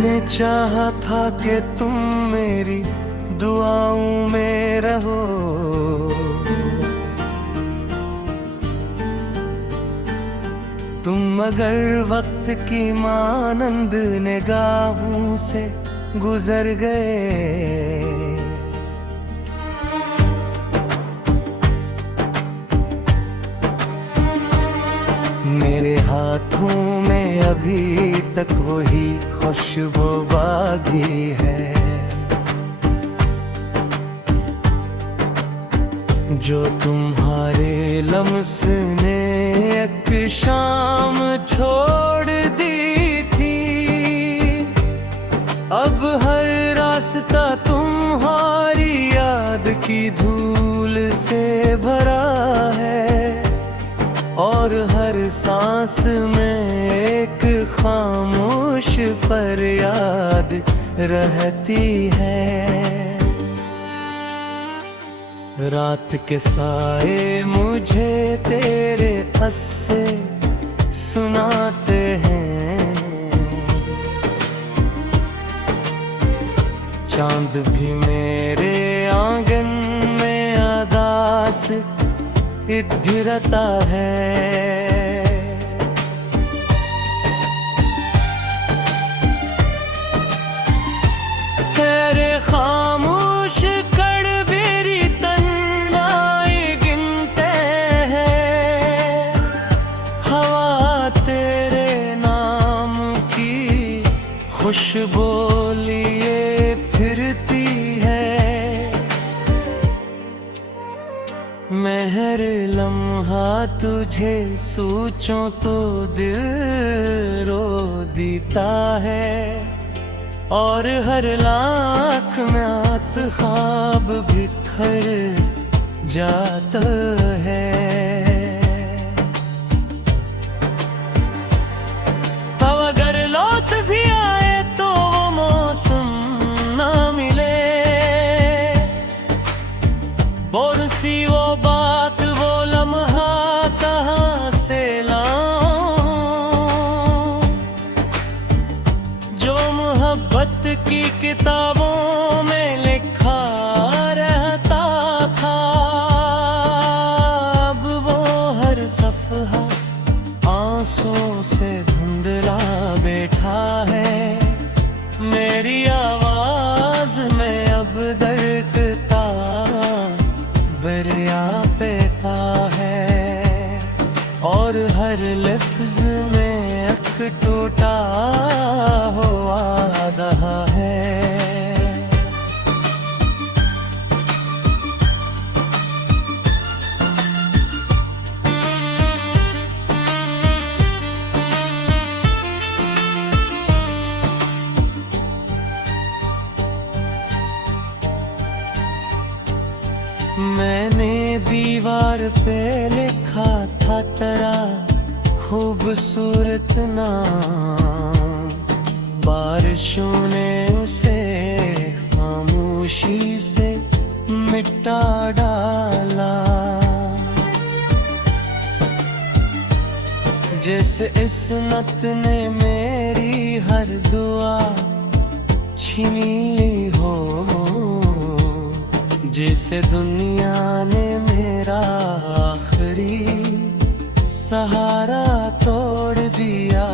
मैंने चाहा था कि तुम मेरी दुआओं में रहो, तुम मगर वक्त की मानंद निगाहों से गुजर गए। मेरे हाथों में अभी तक वही खुशबू बाकी है जो तुम्हारे लम्स ने एक शाम छोड़ दी थी। अब हर रास्ता तुम्हारी याद की धूल से भरा है और हर सांस में एक खामोश फरियाद रहती है। रात के साए मुझे तेरे किस्से सुनाते हैं, चांद भी मेरे आंगन में अदास इधरता है। तेरे खामोश कड़बेरी तन्हाई गिनते हैं, हवा तेरे नाम की खुशबू लिए फिरती है। मैं हर लम्हा तुझे सोचूं तो दिल रो देता है और हर लाख म्यात ख्वाब बिखर जाता है। अब अगर लौट भी आए तो वो मौसम ना मिले, बोल सी वो बात वो लम्हा कहाँ से लाऊं जो मोहब्बत की किताबों में लिखा रहता था। अब वो हर सफ़हा आंसुओं से धुंधला बैठा है, मेरी आवाज में अब दर्द का बरिया पैदा है और हर लफ्ज में अख टूटा हुआ रहा है। मैंने दीवार पे लिखा था तेरा खूबसूरत नाम, बारिशों ने उसे खामोशी से मिटा डाला। जैसे इस्मत ने मेरी हर दुआ छीनी हो, जैसे दुनिया ने मेरा आखिरी सहारा तोड़ दिया।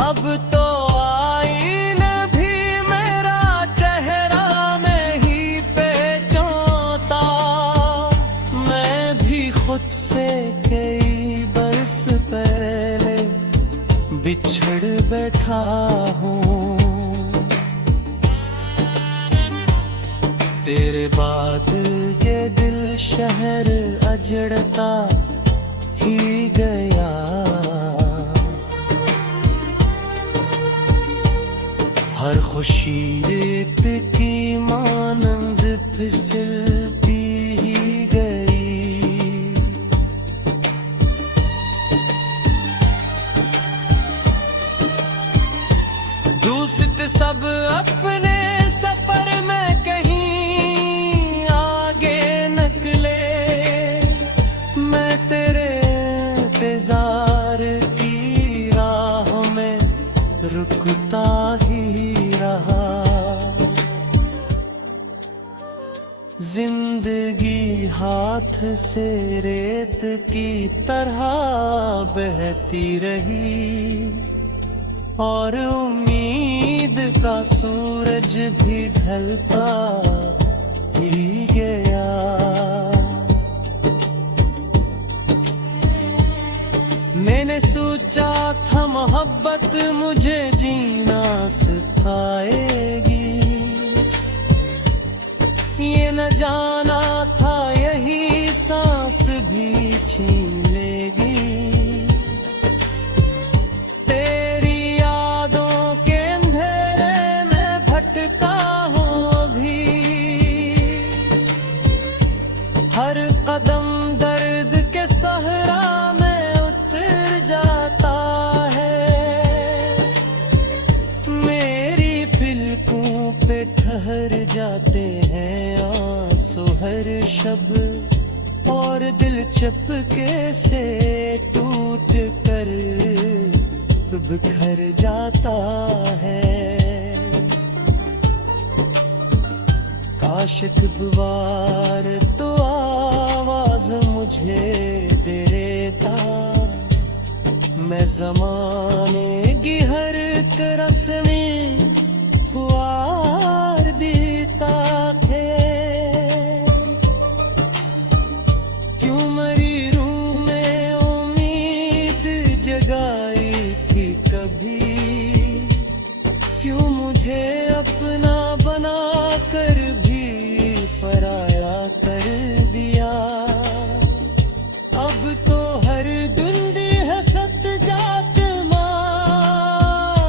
अब तो आईना भी मेरा चेहरा में ही पेचोता, मैं भी खुद से कई बरस पहले बिछड़ बैठा हूँ। तेरे बाद ये दिल शहर अजड़ता ही गया, हर खुशी रेत की मानंद फिसलती ही गई। दोस्त सब अपने सफर में कहीं आगे निकले, मैं तेरे इंतजार की राह में रुकता ही हाथ से रेत की तरह बहती रही, और उम्मीद का सूरज भी ढलता ही गया। मैंने सोचा था मोहब्बत मुझे जीना सिखाएगी, ये न जाना था यही सांस भी छीन लेगी। तेरी यादों के अंधेरे में भटका हूँ अभी, हर कदम दर्द के सहरा में उतर जाता है। मेरी पलकों पे ठहर जाते हैं आंसू हर शब, और दिल चपके से टूट कर बिखर जाता है। काश एक बार तो आवाज मुझे दे देता, मैं ज़माने की हर तरस में फुआर देता है। क्यों मरी रूह में उम्मीद जगाई थी कभी, क्यों मुझे अपना बना कर भी पराया कर दिया। अब तो हर धुंधी हसत जात माशारे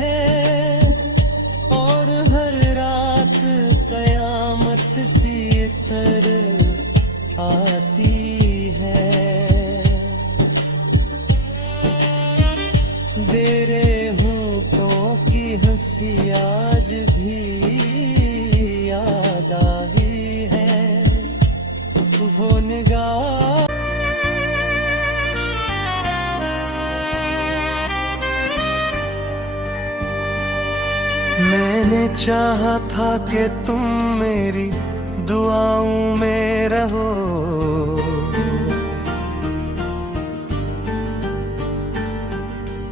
हैं, और हर रात कयामत सी तरह आती है। तेरे होठों की हंसी आज भी याद आई है, वो निगाह। मैंने चाहा था कि तुम मेरी दुआओं में रहो,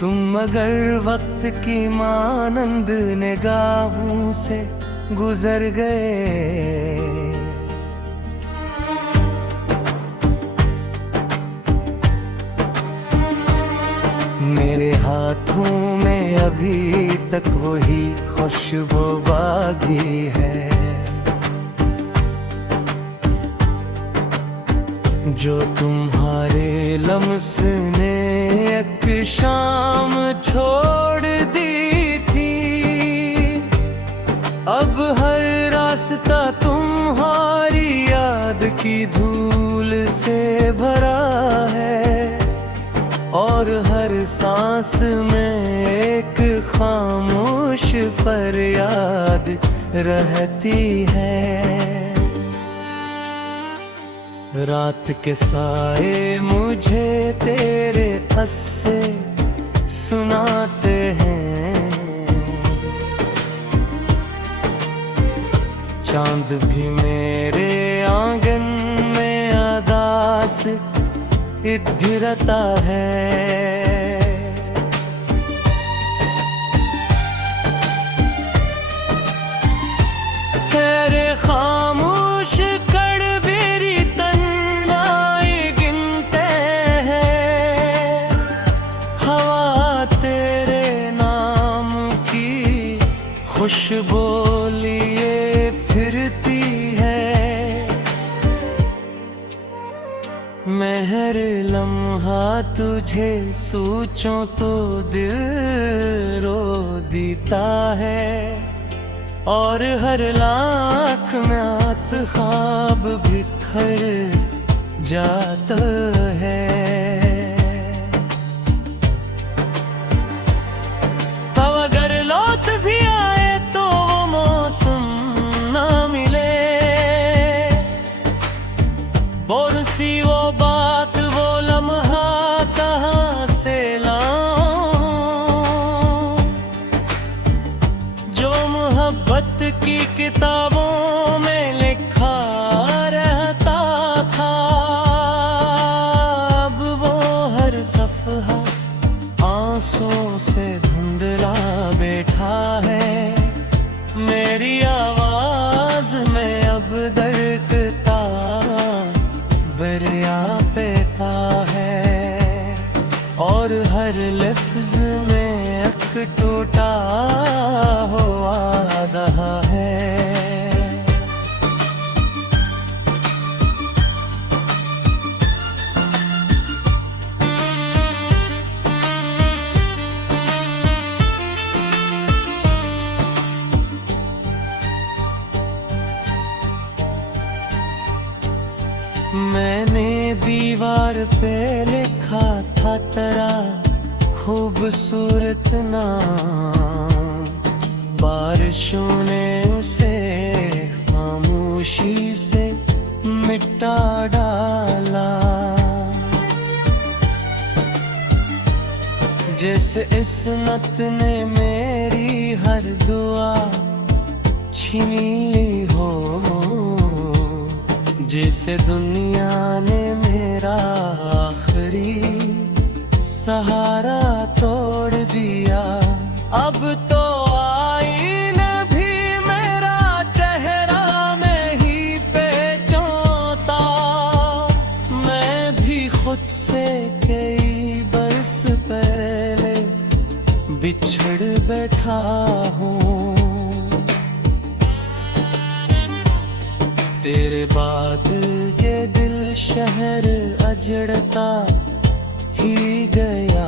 तुम मगर वक्त की मानंद निगाहों से गुजर गए। मेरे हाथों में अभी तक वही खुशबू बागी है, जो तुम्हारे लम्स ने एक शाम छोड़ दी थी। अब हर रास्ता तुम्हारी याद की धूल से भरा है, और हर सांस में एक खामोश फरियाद रहती है। रात के साए मुझे तेरे हस्से सुनाते हैं, चांद भी मेरे आंगन में अदास इधरता है। तेरे खामोश कड़बेरी तन्हाई गिनते हैं, हवा तेरे नाम की खुशबू लिए फिरती है। मैं हर लम्हा तुझे सोचूं तो दिल रो देता है, और हर लाख में आत ख्वाब बिखर जाता है। तब अगर लौट भी आए तो वो मौसम ना मिले, बोल सी वो बात वो लम्हा कहाँ से लाऊं, जो मोहब्बत की किताबों में लिखा खबर आता है और हर लफ्ज में एक टूटा हुआ रहा है। मैंने दीवार पे लिखा था तेरा खूबसूरत नाम, बारिशों ने उसे खामोशी से मिटा डाला। जैसे इस नत ने मेरी हर दुआ छीन ली हो, जैसे दुनिया ने मेरा आखिरी सहारा तोड़ दिया। अब तो आईना भी मेरा चेहरा नहीं पहचानता, मैं भी खुद से कई बरस पहले बिछड़ बैठा हूँ। तेरे बाद ये दिल शहर अजड़ता ही गया।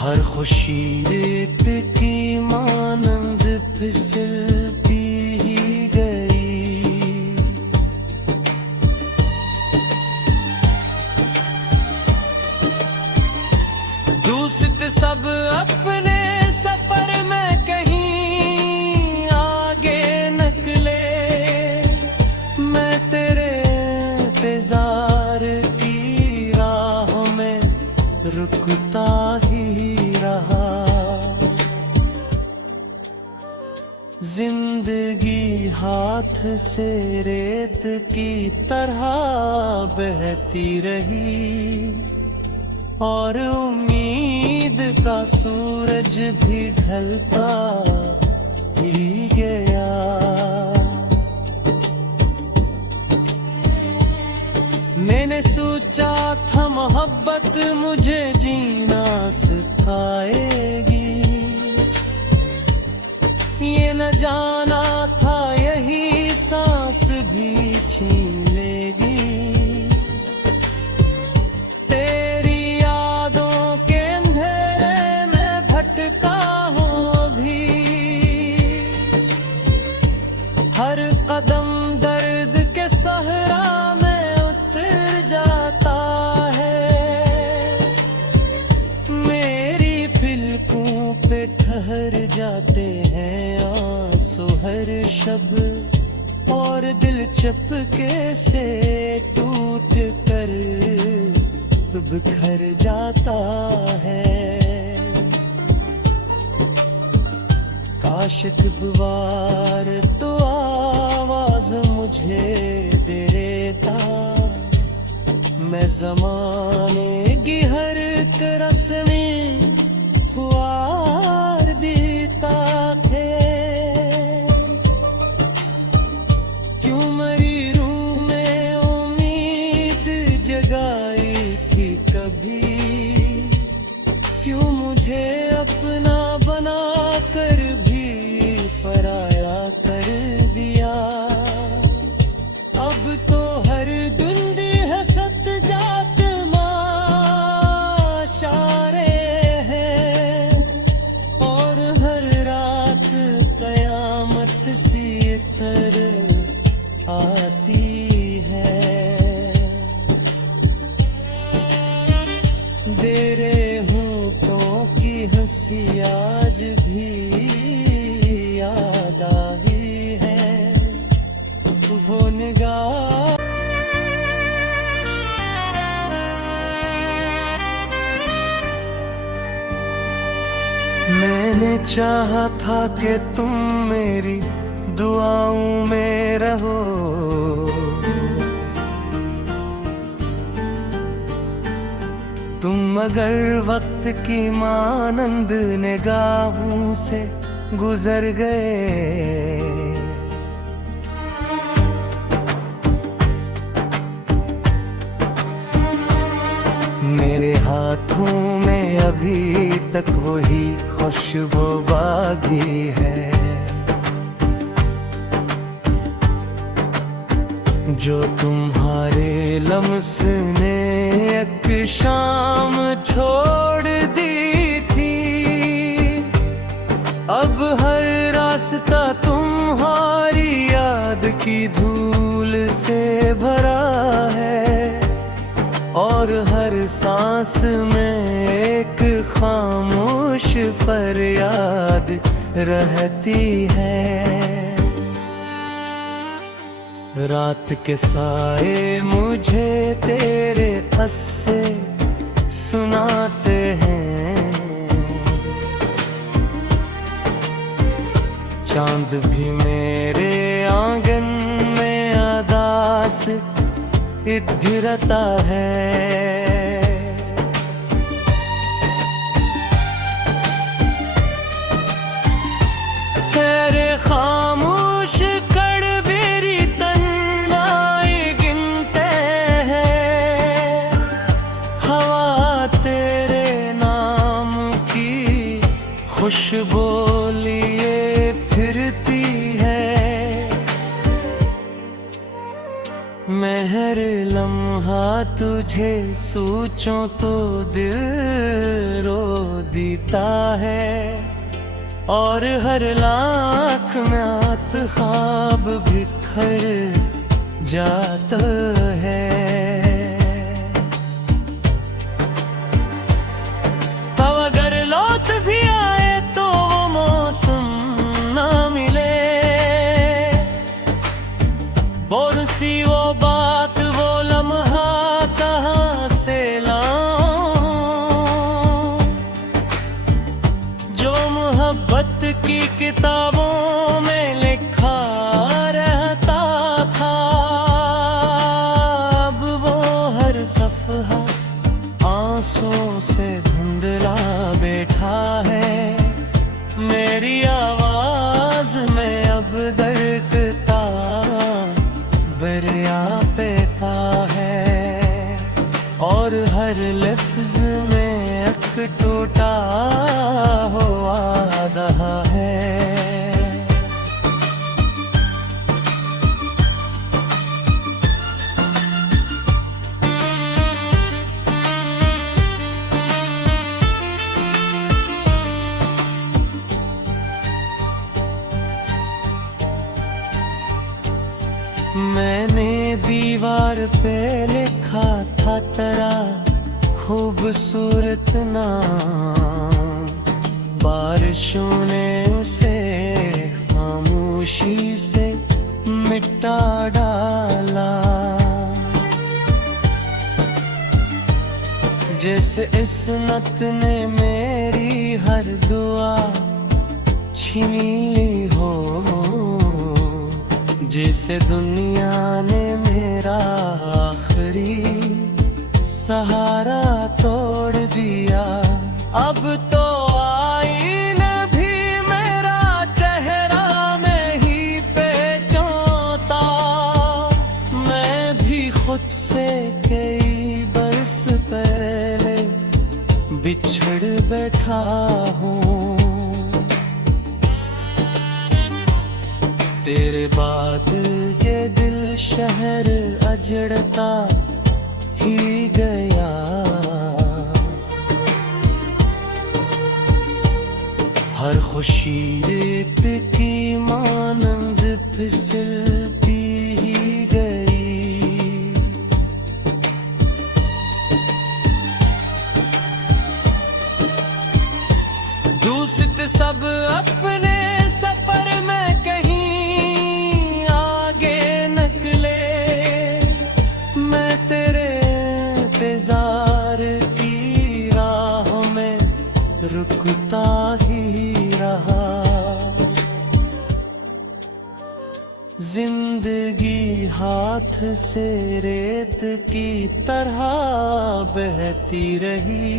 हर खुशी रेत की मानंद फिसलती ही गई। दोस्त सब अपने सफर में कहीं रुकता ही रहा। जिंदगी हाथ से रेत की तरह बहती रही और उम्मीद का सूरज भी ढलता ही गया। मैंने सोचा था मोहब्बत मुझे जीना सिखाएगी, ये न जाना था यही सांस भी छीन लेगी। तेरी यादों के अंधेरे में भटका हूँ अभी, हर कदम दर्द के सहरा ठहर जाते हैं आंसू हर शब और दिल चपके से टूट कर बिखर जाता है। काश एक बार तो आवाज मुझे दे देता, मैं जमाने की हर तरस में वार देता थे। क्यों मरी रूह में उम्मीद जगाई थी कभी, क्यों मुझे अपना बना कर भी पराया कर दिया। अब तो हर धुंधी है सत जात माशारे सी तरह आती है। तेरे होठों की हंसी आज भी याद आई है, वो निगाह। मैंने चाहा था कि तुम मेरी दुआओं में रहो, तुम मगर वक्त की मानंद निगाहों से गुजर गए। तक वही खुशबू बागी है जो तुम्हारे लम्स ने एक शाम छोड़ दी थी। अब हर रास्ता तुम्हारी याद की धूल से भरा है और हर सांस में एक खामोश फरियाद रहती है। रात के साए मुझे तेरे किस्से सुनाते हैं, चांद भी मेरे आंगन में अदास इधरता है। तेरे खामोश कड़बेरी तन्हाई गिनते हैं, हवा तेरे नाम की खुशबू लिए फिरती है। मैं हर लम्हा तुझे सोचूं तो दिल रो देता है और हर लाख म्यात ख्वाब बिखर जाता है। अब अगर लौट भी आए तो वो मौसम ना मिले, बोल सी वो बात वो लम्हा कहाँ से लाऊं जो मोहब्बत की किताबों में लिखा रहता था। अब वो हर सफ़हा आंसुओं से धुंधला बैठा है। मेरी आवाज़ में अब दर्द का बरिया पैता है और हर लफ्ज़ में एक टूटा हुआ वादा है। मैंने दीवार पे लिखा था तेरा खूबसूरत नाम, बारिशों ने उसे खामोशी से मिटा डाला। जैसे इस्मत ने मेरी हर दुआ छीन ली हो, जैसे दुनिया ने मेरा आखिरी सहारा तोड़ दिया। अब तो आईना भी मेरा चेहरा में ही पहचानता, मैं भी खुद से कई बरस पहले बिछड़ बैठा हूँ। तेरे बाद ये दिल शहर अजड़ता ही गया, हर खुशी रेत की मानंद फिसलती ही गई। दूसरे सब अपने सफर में कहीं आगे निकले, मैं तेरे इंतजार की राह में रुकता ही रहा। जिंदगी हाथ से रेत की तरह बहती रही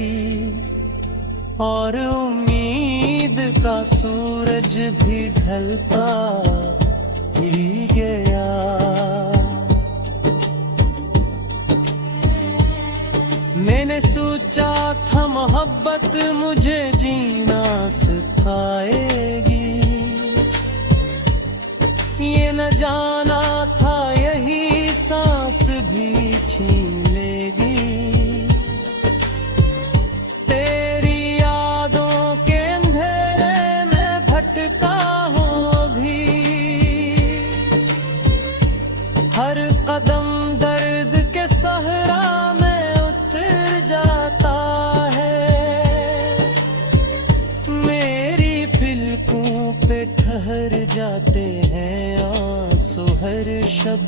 और उम्मीद का सूरज भी ढलता ही गया। मैंने सोचा था मोहब्बत मोहब्बत मुझे जीना सिखाएगी। ये न जाना था यही सांस भी छीन लेगी। तेरी यादों के अंधेरे में भटका हूँ अभी, हर कदम दर्द के सहरा में उतर जाता है। मेरी पलकों पे ठहर जाते हैं आंसू हर शब,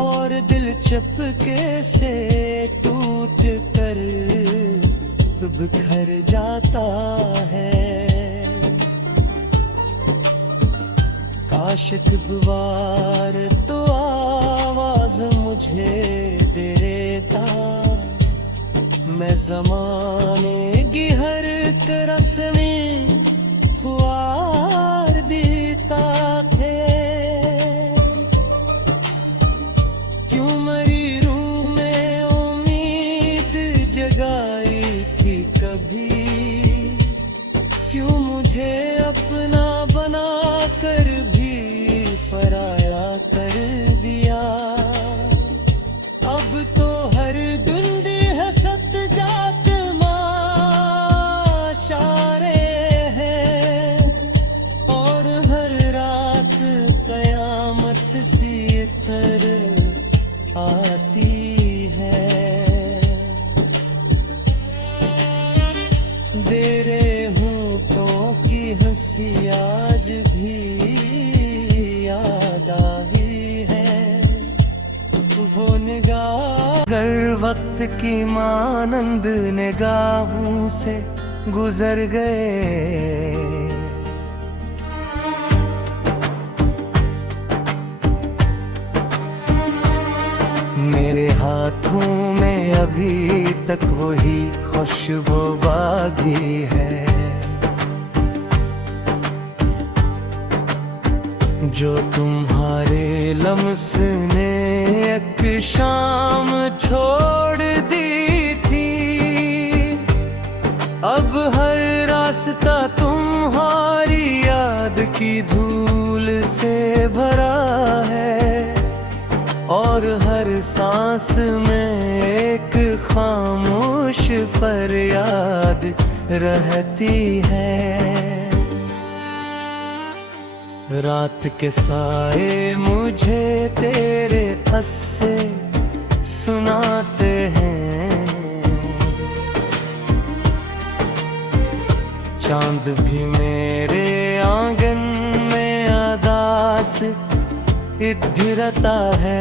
और दिल चपके से टूट कर बिखर जाता है। काश एक बार तो आवाज मुझे दे देता, मैं ज़माने की हर तरस में खुआर देता थे। क्यों मरी रूह में उम्मीद जगाई थी कभी, क्यों मुझे अपना बना कर भी पराया कर दिया। अब तो हर धुंधी है सत जात माशारे हैं, और हर रात कयामत सी तरह आती है। तेरे होठों की हंसी आज भी याद आई है। वो निगाह अगर वक्त की मानंद निगाहों से गुजर गए, मेरे हाथों में अभी तक वही खुशबू बाकी है, जो तुम्हारे लम्स ने एक शाम छोड़ दी थी। अब हर रास्ता तुम्हारी याद की धूल से भरा है, और हर सांस में एक खामोश फरियाद रहती है। रात के साए मुझे तेरे हस्से सुनाते हैं, चांद भी मेरे आंगन में अदास इधरता है।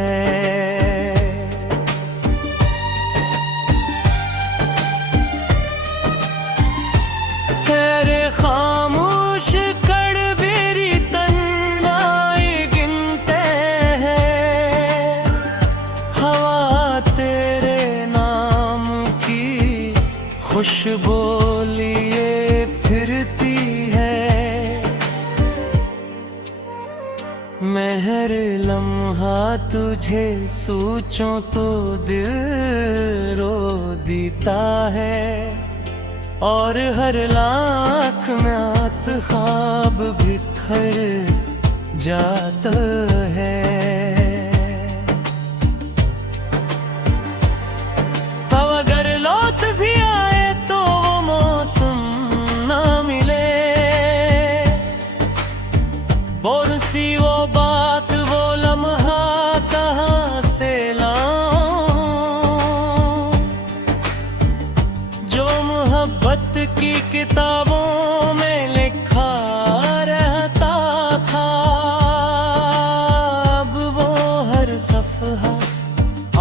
तेरे खामोश कड़बेरी तन्हाई गिनते हैं, हवा तेरे नाम की खुशबू लिए फिरती है। मैं हर लम्हा तुझे सोचूं तो दिल रो देता है, और हर लाख में आत ख्वाब बिखर जाता है। अब अगर लौट भी आए तो वो मौसम ना मिले, बोर सी वो बात वो लम्हा कहाँ से लाऊं, जो मोहब्बत की किताबों में लिखा रहता था। अब वो हर सफ़हा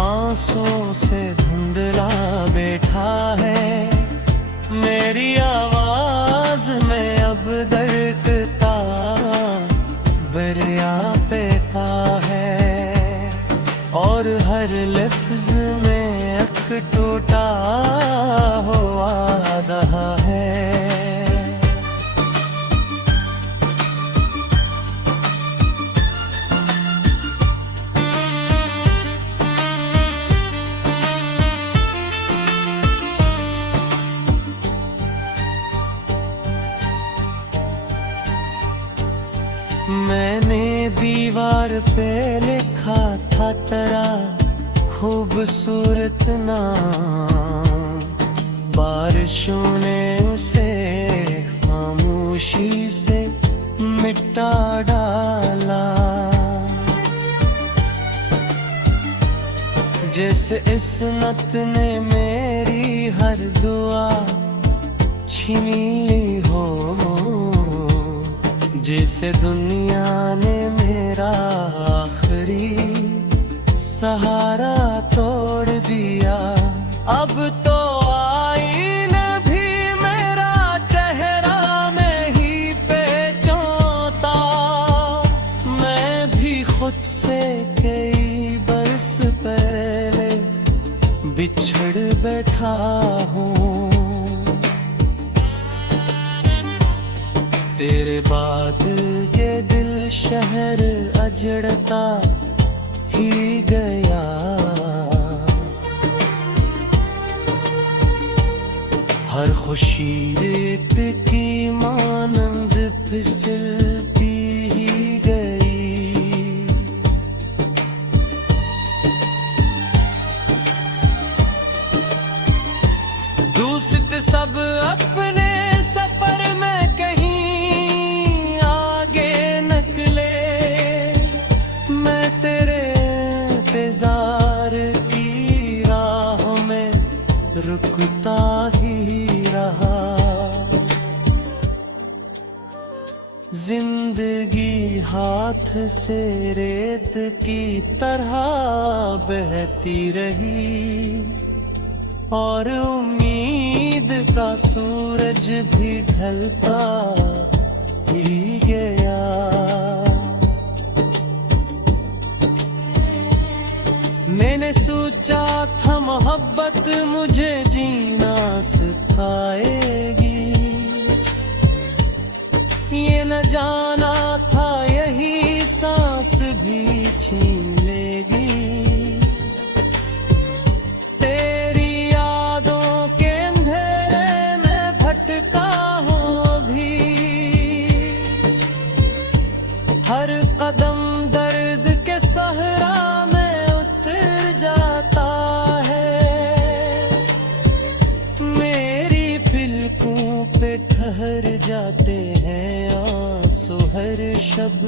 आंसुओं से धुंधला बैठा है। मेरी आवाज में अब दर्द का बरिया पैता है, और हर लफ्ज में एक टूटा हुआ रहा है। दीवार पे लिखा था तेरा खूबसूरत नाम, बारिशों ने उसे खामोशी से मिटा डाला। जैसे इस्मत ने मेरी हर दुआ छीनी ली हो, जैसे दुनिया ने मेरा आखिरी सहारा तोड़ दिया। अब तो आईने भी मेरा चेहरा में ही पेचोता, मैं भी खुद से कई बरस पहले बिछड़ बैठा हूँ। तेरे बाद ये दिल शहर अजड़ता ही गया। हर खुशी रेत की मानंद फिसलती ही गई। दूसरे सब अपने सफर में कहीं आगे निकले, मैं तेरे इंतजार की राह में रुकता ही रहा। जिंदगी हाथ से रेत की तरह बहती रही, और उम्मीद का सूरज भी ढलता ही गया। मैंने सोचा था मोहब्बत मुझे जीना सिखाएगी, ये न जाना था यही सांस भी छीन लेगी। हर कदम दर्द के सहरा में उतर जाता है, मेरी पलकों पे ठहर जाते हैं आंसू हर शब।